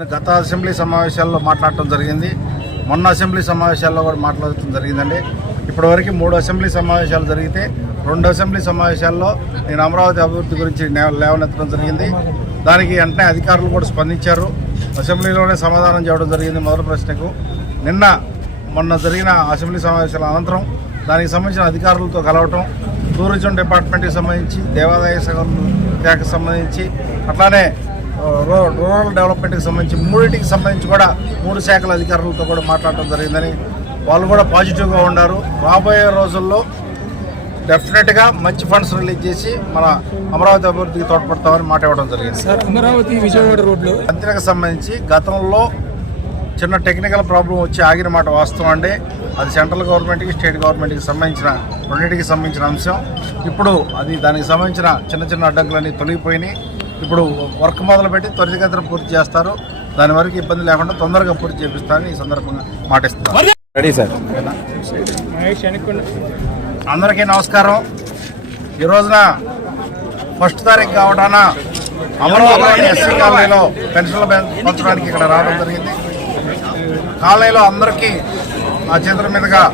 గత అసెంబ్లీ సమావేశాల్లో మాట్లాడటం జరిగింది. మొన్న అసెంబ్లీ సమావేశాల్లో కూడా మాట్లాడటం జరిగిందండి. ఇప్పటివరకు 3 అసెంబ్లీ సమావేశాలు జరిగితే 2 అసెంబ్లీ సమావేశాల్లో నేను అమరావతి అభివృద్ధి గురించి లేవనెత్తడం జరిగింది. దానికి వెంటనే అధికారులు కూడా స్పందించారు. అసెంబ్లీలోనే సమాధానం చేయడం జరిగింది మొదటి ప్రశ్నకు. మొన్న జరిగిన అసెంబ్లీ సమావేశాల అనంతరం దానికి సంబంధించిన అధికారులతో కలవటం, టూరిజం డిపార్ట్మెంట్కి సంబంధించి, దేవాదాయ శాఖకు సంబంధించి, అట్లానే రూరల్ డెవలప్మెంట్కి సంబంధించి మూడింటికి సంబంధించి కూడా 3 శాఖల అధికారులతో కూడా మాట్లాడటం జరిగిందని వాళ్ళు కూడా పాజిటివ్గా ఉన్నారు. రాబోయే రోజుల్లో డెఫినెట్గా మంచి ఫండ్స్ రిలీజ్ చేసి మన అమరావతి అభివృద్ధికి తోడ్పడతామని మాట ఇవ్వడం జరిగింది. అమరావతి విజయవాడ రోడ్లో అంతేకి సంబంధించి గతంలో చిన్న టెక్నికల్ ప్రాబ్లం వచ్చి ఆగిన మాట వాస్తవం అండి. అది సెంట్రల్ గవర్నమెంట్కి, స్టేట్ గవర్నమెంట్కి సంబంధించిన రెండింటికి సంబంధించిన అంశం. ఇప్పుడు దానికి సంబంధించిన చిన్న అడ్డంకులన్నీ తొలగిపోయినాయి. ఇప్పుడు వర్క్ మొదలుపెట్టి త్వరితగతిన పూర్తి చేస్తారు. దాని వరకు ఇబ్బంది లేకుండా తొందరగా పూర్తి చేపిస్తారని ఈ సందర్భంగా మాటిస్తున్నారు. అందరికీ నమస్కారం. ఈ రోజున 1 తారీఖు కావటాన అమరావతిలోని ఎస్సీ కాలనీలో పెన్షన్లు పంచడానికి ఇక్కడ రావడం జరిగింది. కాలనీలో అందరికీ నా చేతుల మీదుగా